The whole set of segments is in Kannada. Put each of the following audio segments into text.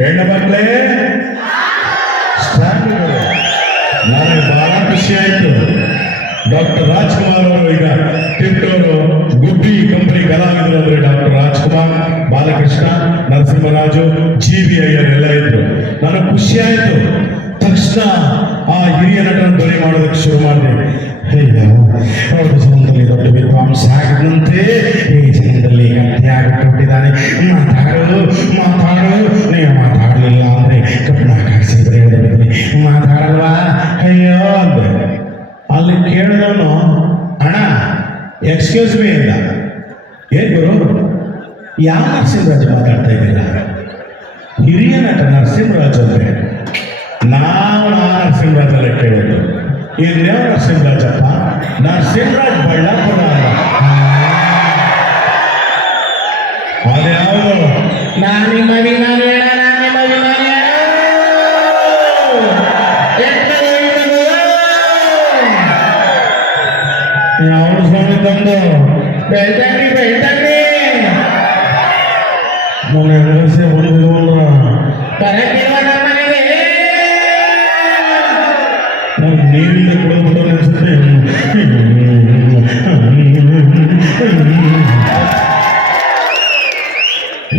ಹೆಣ್ಣು ಮಕ್ಕಳೇ ನನಗೆ ಬಹಳ ಖುಷಿ ಆಯಿತು. ಡಾಕ್ಟರ್ ರಾಜ್ಕುಮಾರ್ ಅವರು ಈಗ ತಿಟ್ಟೂರು ಗುಬ್ಬಿ ಕಂಪನಿ ಕಲಾವಿದರು ಅಂದ್ರೆ doctor Rajkumar, Balakrishna, Narasimharaju, G V Iyer ಎಲ್ಲ ಇದ್ರು. ನನಗೆ ಖುಷಿ ಆಯಿತು. ತಕ್ಷಣ ಆ ಹಿರಿಯ ನಟನ ಧ್ವನಿ ಮಾಡೋದಕ್ಕೆ ಶುರು ಮಾಡಿದೆ. ಅಯ್ಯೋ ಅವ್ರ ಜೀವನದಲ್ಲಿ ದೊಡ್ಡ ವಿದ್ವಾಂಸ ಆಗದಂತೆ ಈ ಜನದಲ್ಲಿ ಗಂಟೆ ಆಗಿಬಿಟ್ಟಿದ್ದಾನೆ ಮಾತಾಡು ಮಾತಾಡು ನೀವು ಮಾತಾಡಲಿಲ್ಲ ಅಂದ್ರೆ ಕಬ್ಬಣ ಕಾಯಿಸಿದ್ರೆ ಮಾತಾಡಲ್ವಾ? ಅಯ್ಯೋ, ಅಂದೆ. ಅಲ್ಲಿ ಕೇಳಿದವನು, ಅಣ್ಣ ಎಕ್ಸ್ಕ್ಯೂಸ್ ಮೀ ಇಲ್ಲ ಏನ್ ಗುರು? ಯಾವ ನರಸಿಂಹರಾಜ್ ಮಾತಾಡ್ತಾ ಇದ್ದೀರಾ? ಹಿರಿಯ ನಟ ನರಸಿಂಹರಾಜ್ ಅಂದ್ರೆ ನಾವು ನರಸಿಂಹರಾಜ್ ಅಲ್ಲ ಕೇಳೋದು ಇನ್ಯಾವ ನರಸಿಂಹರಾಜಪ್ಪ ನರಸಿಂಹರಾಜ್ ಬಳ್ಳಾಪುರ ಅದ್ಯಾವುದು ನಾನಿ ಮನಿ ನಾನು ಹೇಳ ನಾನಿ ಮನಿ ನಾನು ಯಾವ ಸ್ವಾಮಿ ತಂದು ಬೆಳ್ತಂಗ್ರಿ ಬೆಳ್ತಂಗ್ರಿ ನನ್ನ ಹೆಂಗಸೆ ಬಂದಿಲ್ಲ ಬರಕ್ಕಿಲ್ಲ ನೀರಿಂದ ಕುಡಿದ್ಬಿಟ್ಟು ಅನ್ಸುತ್ತೆ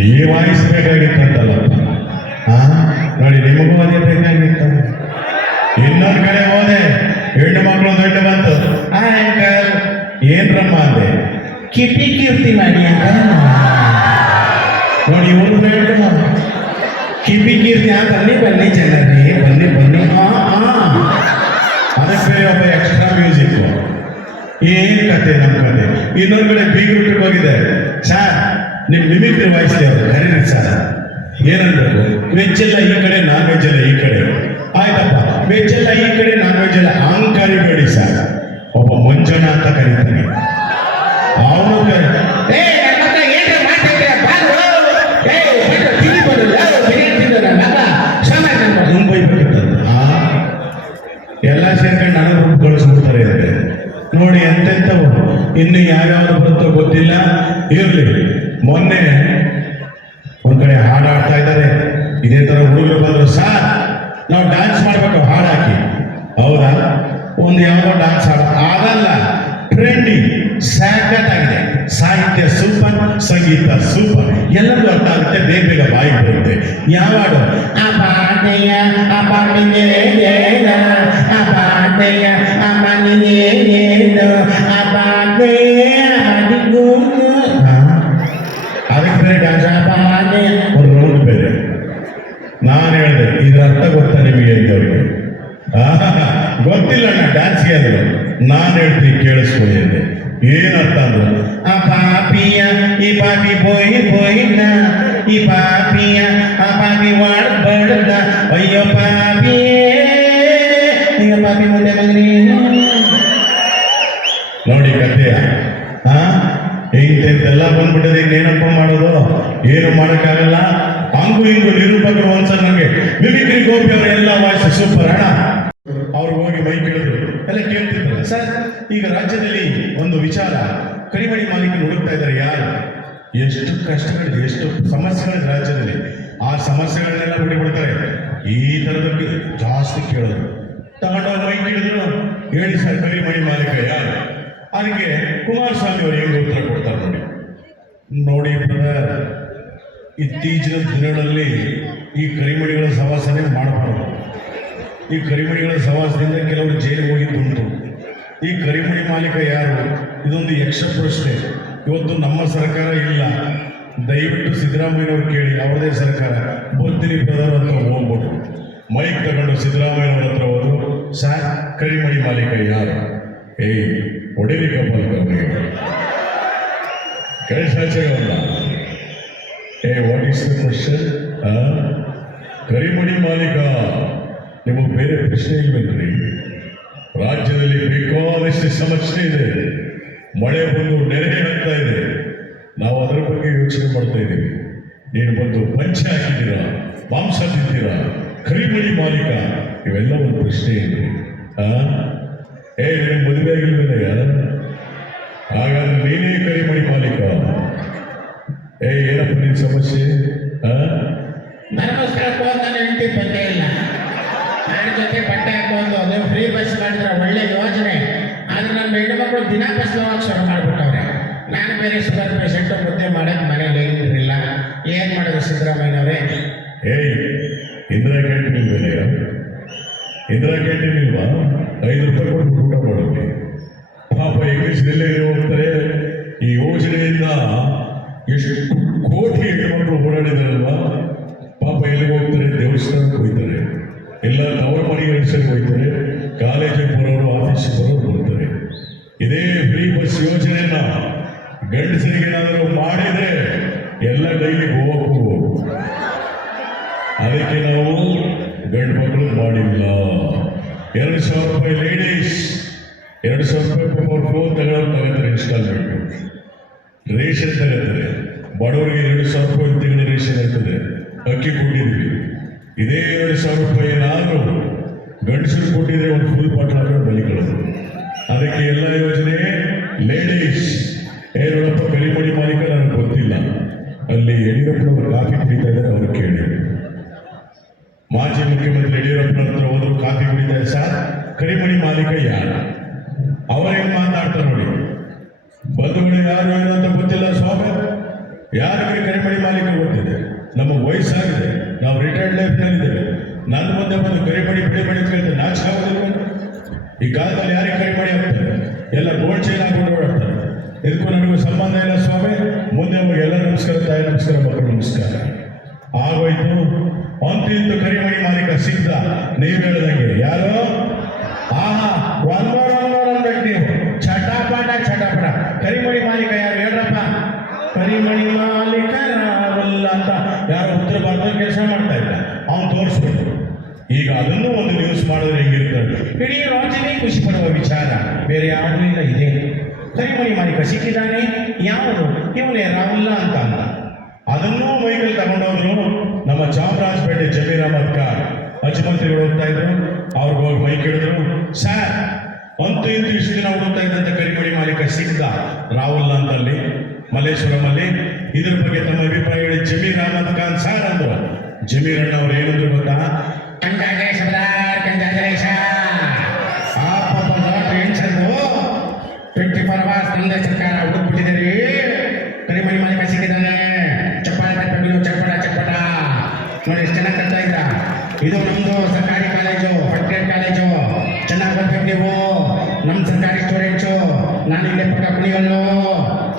ಈ ವಾಯ್ಸ್ ಬೇಕಾಗಿತ್ತಂತಲ್ಲಪ್ಪ ಹಾ ನೋಡಿ ನಿಮಗೂ ಅದೇ ಬೇಕಾಗಿತ್ತ ಇನ್ನೊಂದು ಕಡೆ ಹೋದೆ ಹೆಣ್ಣು ಮಕ್ಕಳು ದೊಡ್ಡ ಬಂತು ಅಂಕಲ್ ಏನ್ರಮ್ಮ ಅಂದೆ ಕಿಟಿ ಕೀರ್ತಿ ಮಾಡಿ ಅಂತ ನೋಡಿ ಇವರು ಬೇಡ ಕಿಪಿ ಕೀರ್ತಿ ಆ ಬನ್ನಿ ಬನ್ನಿ ಜನರೇ ಬನ್ನಿ ಬನ್ನಿ ಹಾ ಹಾ ಅದಕ್ಕೆ ಬೇರೆ ಒಬ್ಬ ಎಕ್ಸ್ಟ್ರಾ ಮ್ಯೂಸಿಕ್ ಏನ್ ಕತೆ ನಮ್ಮ ಕತೆ? ಇನ್ನೊಂದು ಕಡೆ ಬೀಗ್ರೂಟಿಗೆ ಹೋಗಿದೆ. ಸರ್, ನಿಮ್ ಮಿಮಿಕ್ರಿ ವಾಯ್ಸ್ ಅವರು ಕರೀರಿ ಸರ್. ಏನಂದ್ರೆ ವೆಜ್ ಎಲ್ಲ ಈ ಕಡೆ ನಾನ್ ವೆಜ್ ಎಲ್ಲ ಈ ಕಡೆ. ಆಯ್ತಪ್ಪ. ವೆಜ್ ಎಲ್ಲ ಈ ಕಡೆ ನಾನ್ ವೆಜ್ ಎಲ್ಲ ಹಂಗ್ ಕರಿಬೇಡಿ ಸರ್. ಇನ್ನು ಯಾವ್ಯಾವ್ದು ಬರುತ್ತೋ ಗೊತ್ತಿಲ್ಲ. ಇರ್ಲಿ. ಮೊನ್ನೆ ಒಂದ್ ಕಡೆ ಹಾಡಾಡ್ತಾ ಇದ್ದಾರೆ. ಇದೇ ತರ ಹುಡುಗರು ಬಂದ್ರು, ಸಾರ್, ನಾವು ಡ್ಯಾನ್ಸ್ ಮಾಡ್ಬೇಕು ಹಾಡಾಕಿ. ಹೌದಾ? ಒಂದು ಯಾವುದೋ ಡ್ಯಾನ್ಸ್ ಹಾಡ. ಆಗಲ್ಲ ಟ್ರೆಂಡಿ ಸ್ಯಾಕಟ್ ಆಗಿದೆ. ಸಾಹಿತ್ಯ ಸೂಪರ್, ಸಂಗೀತ ಸೂಪರ್. ಎಲ್ಲರಿಗೂ ಅರ್ಥ ಆಗುತ್ತೆ, ಬೇಗ ಬೇಗ ಬಾಯಿ ಬರುತ್ತೆ. ಯಾವ ಹಾಡು? ಅಪಾಟೆಯ ಅಪಾಟೆಯ ಅಪಾಟೆಯ ಅಮನಿನೇನು ಅಪಾಟೆಯ ಹೇಳಿದೆ ಇದ್ರ ಅರ್ಥ ಗೊತ್ತಾ ನಿಮಗೆ ಗೊತ್ತಿಲ್ಲ ಅಣ್ಣ ಡ್ಯಾನ್ಸ್ ಅದು ನಾನು ಹೇಳ್ತೀನಿ, ಕೇಳಿಸ್ಕೊಳ್ಳಿ ಅಂದೆ ಅರ್ಥ ಅಂದ್ರು? ಆ ಪಾಪಿಯ, ಈ ಪಾಪಿ ಬೋಯ್ ಪೋಯಿನ ಈ ಪಾಪಿಯ, ಆ ಪಾಪಿ ವಾಡ್ ಬಡ್ದ ಅಯ್ಯೋ ಪಾಪಿಯೇ ಅಯ್ಯೋ ಪಾಪಿ ಮುಂದೆ ಬಂದ್ರಿ ನೋಡಿ ಕಥೆಯ ಹಾ ಇಂತೆಲ್ಲ ಬಂದ್ಬಿಟ್ಟದೆ ಇನ್ನೇನಪ್ಪ ಮಾಡೋದು? ಏನು ಮಾಡೋಕ್ಕಾಗಲ್ಲ? ಹಂಗು ಹಿಂಗು ನಿರೂಪಕರು ಒಂದ್ಸಲ ನನಗೆ ಮಿಮಿಕ್ರಿ ಗೋಪಿ ಅವರ ಎಲ್ಲ ವಾಯ್ಸ್ ಸೂಪರ್ ಹಣ ಅವ್ರು ಹೋಗಿ ಮೈ ಕೇಳಿದ್ರು. ಎಲ್ಲ ಕೇಳ್ತಿದ್ರು ಸರ್? ಈಗ ರಾಜ್ಯದಲ್ಲಿ ಒಂದು ವಿಚಾರ. ಕರಿಮಣಿ ಮಾಲೀಕರು ಹುಡುಕ್ತಾ ಇದ್ದಾರೆ, ಯಾರು? ಎಷ್ಟು ಕಷ್ಟಗಳಿದೆ, ಎಷ್ಟು ಸಮಸ್ಯೆಗಳಿದೆ ರಾಜ್ಯದಲ್ಲಿ. ಆ ಸಮಸ್ಯೆಗಳನ್ನೆಲ್ಲ ಬಿಡಿಬಿಡ್ತಾರೆ ಈ ಥರದಕ್ಕೆ ಜಾಸ್ತಿ ಕೇಳೋದು ತಗೊಂಡೋಗಿ ಮೈ ಕೇಳಿದ್ರು. ಹೇಳಿ, ಸರ್, ಕರಿಮಣಿ ಮಾಲೀಕ ಯಾರು? ಅದಕ್ಕೆ ಕುಮಾರಸ್ವಾಮಿ ಅವರು ಹೆಂಗೆ ಉತ್ತರ ಕೊಡ್ತಾರೆ ನೋಡಿ. ನೋಡಿ ಬ್ರದರ್ ಇತ್ತೀಚಿನ ದಿನಗಳಲ್ಲಿ ಈ ಕರಿಮಣಿಗಳ ಸವಾಸನೆ ಮಾಡಬಾರದು. ಈ ಕರಿಮಣಿಗಳ ಸವಾಸದಿಂದ ಕೆಲವರು ಜೈಲಿಗೆ ಹೋಗಿದ್ದುಂಟು. ಈ ಕರಿಮಣಿ ಮಾಲೀಕ ಯಾರು? ಇದೊಂದು ಯಕ್ಷ ಪ್ರಶ್ನೆ. ಇವತ್ತು ನಮ್ಮ ಸರ್ಕಾರ ಇಲ್ಲ. ದಯವಿಟ್ಟು ಸಿದ್ದರಾಮಯ್ಯನವ್ರು ಕೇಳಿ. ಅವರದೇ ಸರ್ಕಾರ. ಬರ್ತೀನಿ ಬ್ರದರ್ ಹತ್ರ ಹೋಗ್ಬಿಟ್ಟು ಮೈಕ್ ತಗೊಂಡು ಸಿದ್ದರಾಮಯ್ಯನವ್ರ ಹತ್ರ ಹೋದ್ರು. ಸರ್, ಕರಿಮಣಿ ಮಾಲೀಕ ಯಾರು? ಏಯ್, ಹೊಡಿರಿ ಕೆಲಸ ಕೇಳಿಸಾಚೆಗಲ್ಲ ಏ ವಾಟ್ ಈಸ್ ದ ಕ್ವಶನ್ ಕರಿಮಣಿ ಮಾಲೀಕ, ನಿಮಗೆ ಬೇರೆ ಪ್ರಶ್ನೆ ಇಲ್ವೇನ್ರಿ? ರಾಜ್ಯದಲ್ಲಿ ಬೇಕಾದಷ್ಟು ಸಮಸ್ಯೆ ಇದೆ. ಮಳೆ ಬಂದು ನೆರೆ ಆಗ್ತಾ ಇದೆ. ನಾವು ಅದರ ಬಗ್ಗೆ ಯೋಚನೆ ಮಾಡ್ತಾ ಇದ್ದೀವಿ. ನೀನು ಬಂದು ಪಂಚೆ ಹಾಕಿದ್ದೀರಾ? ಮಾಂಸ ತಿಂತೀರಾ? ಕರಿಮಣಿ ಮಾಲೀಕ, ಇವೆಲ್ಲ ಒಂದು ಪ್ರಶ್ನೆ ಇದೆ? ಏ ನಿಮ್ಗೆ ಮದುವೆ ಆಗಿಲ್ವೇನಯ್ಯ ಹಾಗಾದ್ರೆ ನೀನೇ ಕರಿಮಣಿ ಮಾಲೀಕ. ಏ ಏನಪ್ಪ ನಿನ್ ಸಮಸ್ಯೆ? ವಾರಕ್ಕೆ ಹೋಗಿ ನಾನು ಹೆಂಡತಿ ಬಟ್ಟೆ ಇಲ್ಲ ನನ್ನ ಜೊತೆ ಬಟ್ಟೆ ಹಾಕೊಂಡು ನೀವು ಫ್ರೀ ಬಸ್ ಮಾಡಿದ್ರೆ ಒಳ್ಳೆ ಯೋಜನೆ. ಆದ್ರೆ ನನ್ನ ಹೆಣ್ಣು ಮಕ್ಕಳು ದಿನ ಬಸ್ ಹೋಗಕ್ಕೆ ಶುರು ಮಾಡ್ಬಿಟ್ಟವ್ರೆ. ನಾನು ಬೇರೆ ಶುಗರ್ ಪೇಷಂಟು ಮುದ್ದೆ ಮಾಡಕ್ಕೆ ಮನೇಲಿ ಇರಲಿಲ್ಲ. ಏನು ಮಾಡೋದು ಸಿದ್ದರಾಮಯ್ಯನವರೇ? ಏಯ್ ಇಂದಿರಾ ಕ್ಯಾಂಟೀನ್ ಬೆಲೆ ಇಂದಿರಾ ಕ್ಯಾಂಟೀನ್ ಇಲ್ವಾ? ಐದು ರೂಪಾಯಿ ಕೊಟ್ಟು ಊಟ ಮಾಡೋಕೆ. ಪಾಪ ಇಂಗ್ಲಿಷ್ ಎಲ್ಲೇ ಹೋಗ್ತಾರೆ. ಈ ಯೋಜನೆಯಿಂದ ಎಷ್ಟು ಕೋಟಿ ಹೆಣ್ಮಕ್ಳು ಓಡಾಡಿದಾರಲ್ವಾ? ಪಾಪ ಎಲ್ಲಿಗೆ ಹೋಗ್ತಾರೆ? ದೇವಸ್ಥಾನಕ್ಕೆ ಹೋಗ್ತಾರೆ. ಎಲ್ಲ ತವರ ಮನೆಗೆ ಹೋಗ್ತಾರೆ. ಕಾಲೇಜಿಗೆ ಬರೋರು ಆಫೀಸಿಗೆ ಬರೋರು ಬರ್ತಾರೆ ಇದೇ ಫ್ರೀ ಬಸ್ ಯೋಜನೆಯನ್ನ ಗಂಡಸರಿಗೆ ಏನಾದರೂ ಮಾಡಿದ್ರೆ ಎಲ್ಲ ಡೈಲಿ ಹೋಗಬೇಕು ಅದಕ್ಕೆ ನಾವು ಗಂಡು ಮಕ್ಕಳು ಮಾಡಿಲ್ಲ. ಎರಡು ಸಾವಿರ ರೂಪಾಯಿ ಲೇಡೀಸ್ ಎರಡು ಸಾವಿರ ರೂಪಾಯಿ ಫೋನ್ ತಗೊಳ್ಳೋರು ತಗೋತಾರೆ ಇನ್ಸ್ಟಾಲ್ಮೆಂಟ್ ರೇಷನ್ ತಗೋತಾರೆ. ಬಡವರಿಗೆ ಎರಡು ಸಾವಿರ ರೂಪಾಯಿ ತಿಂಗಳ ರೇಷನ್ ಇರ್ತದೆ. ಅಕ್ಕಿ ಕೊಟ್ಟಿದ್ವಿ ಇದೇ ಎರಡು ಸಾವಿರ ರೂಪಾಯಿ ನಾನು ಗಂಡಸರು ಕೊಟ್ಟಿದ್ರೆ ಒಂದು ಫುಲ್ ಪಾಠ ಹಾಕೊಂಡು ಅದಕ್ಕೆ ಎಲ್ಲ ಯೋಜನೆ ಲೇಡೀಸ್. ಏ ನೋಡಪ್ಪ, ಕರಿಮಣಿ ಮಾಲೀಕ ನನಗೆ ಗೊತ್ತಿಲ್ಲ. ಅಲ್ಲಿ ಯಡಿಯೂರಪ್ಪನವರು ಕಾಫಿ ಕುಡಿತಾ ಇದ್ದಾರೆ, ಅವ್ರು ಕೇಳಿ. ಮಾಜಿ ಮುಖ್ಯಮಂತ್ರಿ ಯಡಿಯೂರಪ್ಪನ ಹತ್ರ ಹೋದ್ರು ಕಾಫಿ ಕುಡಿತಾರೆ. ಸರ್, ಕರಿಮಣಿ ಮಾಲೀಕ ಯಾರು? ಯಾರು ಏನು ಅಂತ ಗೊತ್ತಿಲ್ಲ, ಸ್ವಾಮಿ. ಯಾರಿಗೆ ಕರಿಮಣಿ ಮಾಲೀಕ ಗೊತ್ತಿದೆ. ನಮ್ಮ ವಯಸ್ಸಾಗಿದೆ. ನಾವು ರಿಟೈರ್ಡ್ ಲೈಫ್ನಲ್ಲಿದ್ದೇವೆ ನನ್ನ ಮುಂದೆ ಬಂದು ಕರಿಮಣಿ ಬಿಡಿಮಣಿ ಕೇಳಿದ್ರೆ ನಾಚಿಕೆ ಆಗೋದಿಲ್ಲ ಈ ಕಾಲದಲ್ಲಿ ಯಾರಿಗೆ ಕರಿಮಣಿ ಆಗ್ತಾರೆ? ಎಲ್ಲ ಗೋಲ್ಡ್ ಚೈನ್ ಹಾಕೊಂಡು ಓಡಾಡ್ತಾರೆ. ಇದಕ್ಕೂ ನನಗೂ ಸಂಬಂಧ ಇಲ್ಲ, ಸ್ವಾಮಿ. ಮುಂದೆ ಅವ್ರಿಗೆ ಎಲ್ಲ ನಮಸ್ಕಾರ, ತಾಯಿ ನಮಸ್ಕಾರ, ಮಕ್ಕಳು ನಮಸ್ಕಾರ. ಆಗೋಯ್ತು. ಅಂತಿಂತು ಕರಿಮಣಿ ಮಾಲೀಕ ಸಿದ್ಧ ನೀವು ಹೇಳ್ದಂಗೆ. ಯಾರು? ಆಹಾ ಒನ್ ಕರಿಮಣಿ ಮಾಲೀಕ ಅಂತ ಯಾರು ಉತ್ತರ ಭಾರತ ಕೆಲಸ ಮಾಡ್ತಾ ಇದ್ದ. ಅವ್ನು ತೋರಿಸ್ಬೇಕು. ಈಗ ಅದನ್ನು ಒಂದು ನ್ಯೂಸ್ ಮಾಡಿದ್ರೆ ಹೆಂಗಿರ್ತದೆ ಇಡೀ ರಾಜ್ಯವೇ ಖುಷಿ ಪಡುವ ವಿಚಾರ. ಬೇರೆ ಯಾವುದರಿಂದ ಇಲ್ಲ, ಇದೆ. ಕರಿಮಣಿ ಮಾಲೀಕ ಸಿಕ್ಕಿದ್ದಾನೆ ಯಾವನು? ಇವನೇ ರಾಹುಲ್ಲ ಅಂತ ಅಂದ. ಅದನ್ನೂ ಮೈಕಲ್ ತಗೊಂಡೋದ್ರು ನಮ್ಮ ಚಾಮರಾಜಪೇಟೆ ಜಮೀರ್ ಅಹಮದ್ ಖಾನ್. ಮುಖ್ಯಮಂತ್ರಿಗಳು ಹೋಗ್ತಾ ಇದ್ರು. ಅವ್ರಿಗೆ ಹೋಗಿ ಮೈಕ್ ಹಿಡಿದ್ರು ಸರ್ ಅಂತೂ ಇಂತೂ ಇಷ್ಟು ದಿನ ಹುಡುಕ್ತಾ ಇದ್ದಂತ ಕರಿಮಣಿ ಮಾಲೀಕ ಸಿಕ್ಕಿದ ರಾಹುಲ್ ಅಂತಲ್ಲಿ ಮಲ್ಲೇಶ್ವರಂ ಅಲ್ಲಿ ಇದ್ರ ಬಗ್ಗೆ ತಮ್ಮ ಅಭಿಪ್ರಾಯ ಹೇಳಿ ಜಮೀರ್ ಅಹಮದ್ ಖಾನ್ ಸಾರ್ ಅಂದ್ರು. ಜಮೀರ್ ಅಣ್ಣವ್ರು ಏನಂದ್ರು ಗೊತ್ತಾ? ಟ್ವೆಂಟಿ ಫೋರ್ ಚಪ್ಪಾಳೆ ತಟ್ಟಬೇಕು ಚಪ್ಪಟ ಚಪ್ಪಟ. ಚೆನ್ನಾಗಿ ಇದು ಸರ್ಕಾರಿ ಕಾಲೇಜು ಕಾಲೇಜು. ಚೆನ್ನಾಗಿ ನಮ್ಮ ಸರ್ಕಾರಿ ನಾನು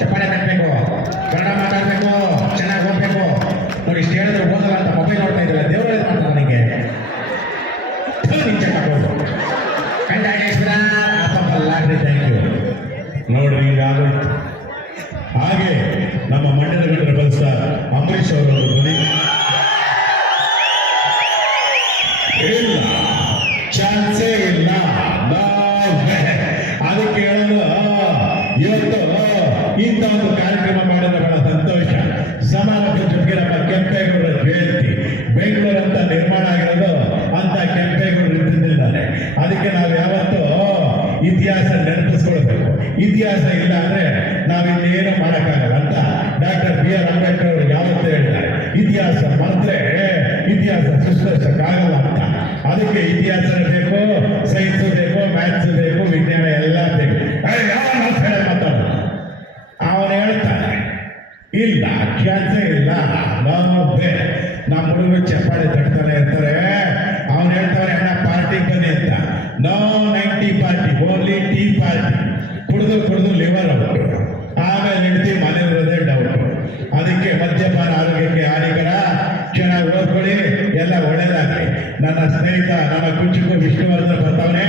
ಚಪ್ಪಾಳೆ ತಟ್ಟಬೇಕು. ಕನ್ನಡ ಮಾತಾಡಬೇಕು ಸಮಾರಂಭದ ಜೊತೆಗೆ ನಮ್ಮ ಕೆಂಪೇಗೌಡರ ಜಯಂತಿ ಬೆಂಗಳೂರು ಅಂತ ನಿರ್ಮಾಣ ಆಗಿರೋದು ಅಂತ ಕೆಂಪೇಗೌಡರು ಇಟ್ಟಿದ್ದಾರೆ ಅದಕ್ಕೆ ನಾವು ಯಾವತ್ತೂ ಇತಿಹಾಸ ನೆನಪಿಸ್ಕೊಳ್ಬೇಕು. ಇತಿಹಾಸ ಇಲ್ಲ ಅಂದ್ರೆ ನಾವಿನ್ನೇನು ಮಾಡೋಕ್ಕಾಗಲ್ಲ ಅಂತ ಡಾಕ್ಟರ್ ಬಿ ಆರ್ ಅಂಬೇಡ್ಕರ್ ಅವರು ಯಾವತ್ತೂ ಹೇಳ್ತಾರೆ ಇತಿಹಾಸ ಮರೆತ್ರೆ ಇತಿಹಾಸ ಸೃಷ್ಟಿಸಕ್ಕಾಗಲ್ಲ ಅಂತ. ಅದಕ್ಕೆ ಇತಿಹಾಸ ಬೇಕು ಸೈನ್ಸ್ ಬೇಕು ಮ್ಯಾಥ್ಸ್ ಬೇಕು ವಿಜ್ಞಾನ ಎಲ್ಲ ಬೇಕು ಏ, ಯಾವ ಮಾತು ಹೇಳಿ ಮಾತಾಡೋದು ಅವನು ಹೇಳ್ತಾನೆ ಇಲ್ಲ ಕೆಲಸ ಇಲ್ಲ ನೋಬೆ ನಮ್ಮ ಹುಡುಗರು ಚಪ್ಪಾಳೆ ತಟ್ತಾನೆ ಇರ್ತಾರೆ ಅವ್ನು ಹೇಳ್ತಾರೆ ಅಣ್ಣ ಪಾರ್ಟಿ ಬನ್ನಿ ಅಂತ no ninety party only tea party ಕುಡಿದು ಕುಡಿದು ಲಿವರ್ ಔಟ್ ಆಮೇಲೆ ಹೆಂಡತಿ ಇರೋದೇ ಡೌಟ್ ಅದಕ್ಕೆ ಮದ್ಯಪಾನ ಆರೋಗ್ಯಕ್ಕೆ ಹಾನಿಕರ ಚೆನ್ನಾಗಿ ಓದ್ಕೊಳ್ಳಿ ಎಲ್ಲ ಒಳ್ಳೇದಾಗಲಿ ನನ್ನ ಸ್ನೇಹಿತ ನಮ್ಮ ಕುಂಚಿಕು ವಿಷ್ಣುವರ್ಧನ್ ಬರ್ತಾವನೆ